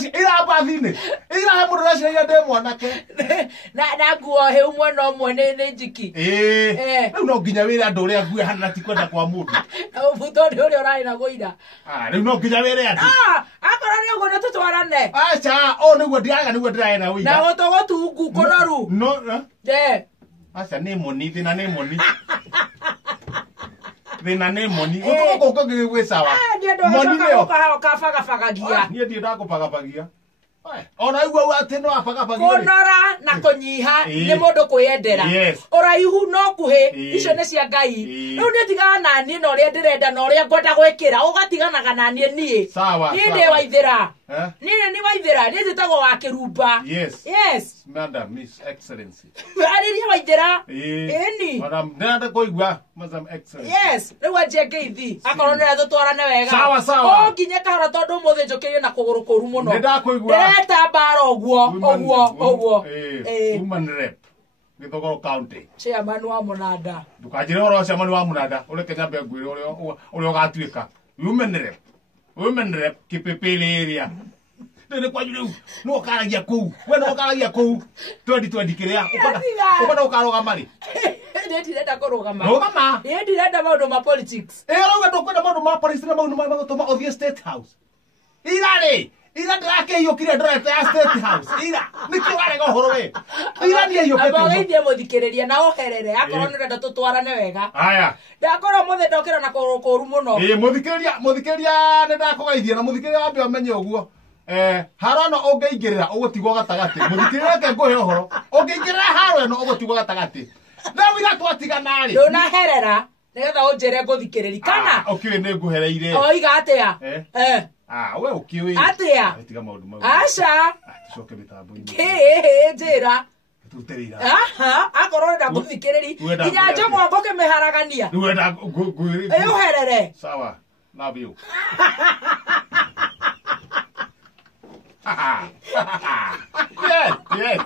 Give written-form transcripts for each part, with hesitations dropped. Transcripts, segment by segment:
raci ira bathine ira he mundu raci ya demo nake na nguo he umwe no mwe ni njiki riu no nginya wire andu uria nguo hana ti kwenda kwa mundu buto ni uria urari na guira riu no nginya wire andu akora ni uguo tutwarane acha o niguo ndiraga niguo ndiraena uira na gotogotu kuroru no acha ni moni thina ni moni thina ni moni uko ngigwe sawa moni leo ka nie ndi ndakupagapagia ona igua ati no apagapagia kunora na kunyiha ni mundu kwiyendera uraihu no kuhi icio ni cia ngai riu ni tigana na ni no ria ndirenda no ria ngwenda gwikira ugatiganaga na ni sawa ni ndi waithira ni waithira ni njitagwo wa kirumba yes madam miss excellency ariria waithira ni madam ndenda kuigua madam excellency yes riu anjie ngeithi akorwo ni tutwarane wega sawa nginye kahora tondu muthi njukirie na kuguru kuru muno ndenda kuigua ndeta mbara uguo woman rep Githogoro County chairman wa Munada ndukajire horo chairman wa Munada uri Kenya Mbegwire uri ugatuika women rep kipepele area ndene kwa juru no karagia ku we no karagia ku 2020 kiria ukona ukaroga mari ndirenda kurugama ndirenda maundu ma politics roga ndokwenda maundu ma politics na maundu ma gutuma othie state house ira ndake hiyo kire ndorete ya state house ira nikio arega horo we ira ni hiyo ketu abageithie muthikiriria na oherere akorwo ndirenda tutwarane wega aya ndakorwo muthe ndokira na kurukuru muno muthikiriria ni ndakugeithia na muthikiriria wambe amenye uguo harano ungeingirira ugutigwo gatagati muthikiriria ke nguhe horo ungeingirira haro eno ugutigwo gatagati na wira twatigana ri ndona herera nigetha unjire nguthikiriria kana okay ni nguhereire oiga atia we ukiwi atia tiga maundu mau acha tucoke mitambo-ini njira tuterira akorwo nda guthikiriri nginya njogwa ngoke miharagania wenda uherere sawa love you yes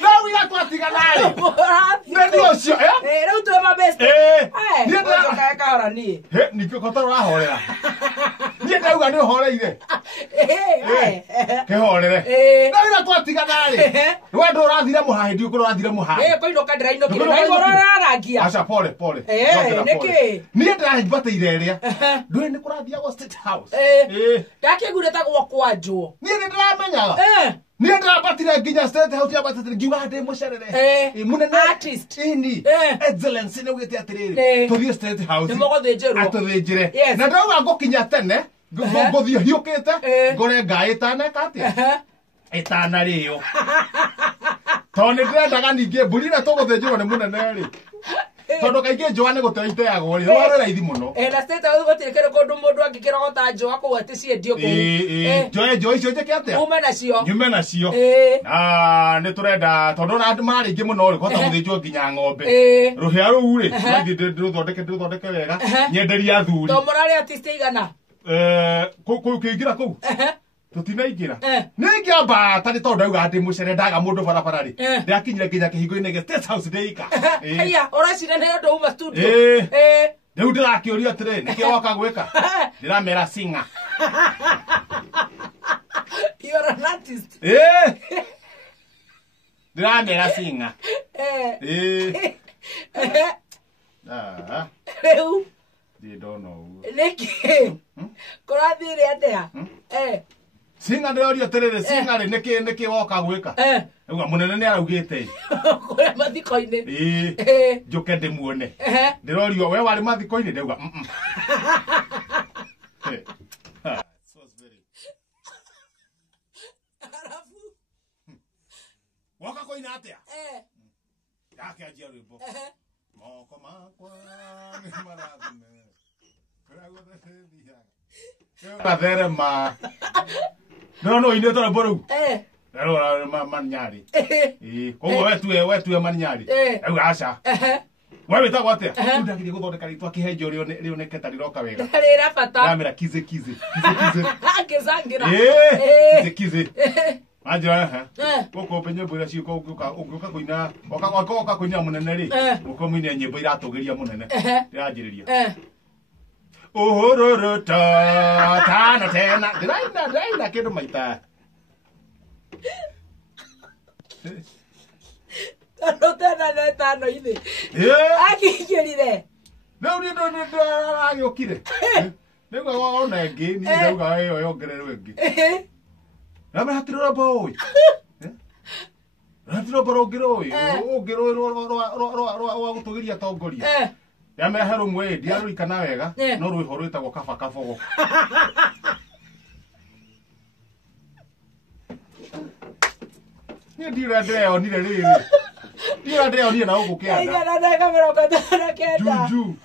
no wira twatigana ri ndio cio riu twe ma best ni ndio kahora ni nikio kotoro rahorera ni ndauga ni horeire ke horere no wira twatigana ri wendo urathire muhahe ndio kuro urathire muhahe koino kadira ino kiro na igoro rarangia acha pole niki ni ndahibata ireria ndwe ni kurathia go state house ndakigureta gwakwa njuo ni ndiramenyaga ni ndabatire nginya state house ya batire ngiwa ndi mucerere munene artist ini excellence ni ugite atiriri tuthie state house nimogothinjirwo atuthinjire na ndauga ngukinya tene nguthie hiukite ngore ngai tane kati etana riyo tone ndendaga ninge mburi tuguthinjirwo ni munene ri tondu kaingi njua ni guteo iteagwo ri wari raithi muno na state house gutire kire kundu mundu angikirogota njua kuwate ciendio kuu njua icio njike atia nyume nacio ni turenda tondu na andu mari ingi muno ri kwata guthinjwo nginya ng'ombe ruhia ruu ri nduthondeke wega nyenderia athuri to murari artist igana kuingira kuu tutinaingira ningiamba tani tondu auga ndi mucere ndaga mundu barabara ri ndakinyire nginya kihingo-ini ge state house ndeika haya uracira ne ndo uma studio riu ndirakiuria atiri niki woka gwika ndiramera singer you are an artist ndiramera singer riu don't know niki kurathire atia singa ndio atiriri singa ri niki woka gwika uga munene ni araugite kure mathiko-ini njuke ndimuone ndirorio we wari mathiko-ini ndauga woka koina atia yake ajia rwimbo moko makwa ni marathime katherema no ine tora boru ero manyari koguo wetue manyari au aca wewe witagwo atia ndagire guthondeka ritwa kihenjo rioneketa riroka wega rira bata ndamera kize akizangira kize ajira koko penye bura ciuko uguka kuina oka kuina munene ri uko muine nyimbo iratugiria munene irajiriria uhururu ta tana tena ndiraina kindu maita Tena neta no ini. Akingirire. Leo ni ndo agĩokire. Nĩguo wona ĩngĩ ni ndauga ĩyo yongererwo ĩngĩ. Na hatirora boy. Hatirora rogiroi. Ũngĩroi rwa gũtũgĩria tongoria. Ya me hero mwe ndiarũika na wega no rwĩho rwĩtagwo kaba kabogo. Ni ndira ndeo ni rĩrĩ. Ndira ndeo ni na ũgũkĩanda. Ĩga na ndeka 59. Juju.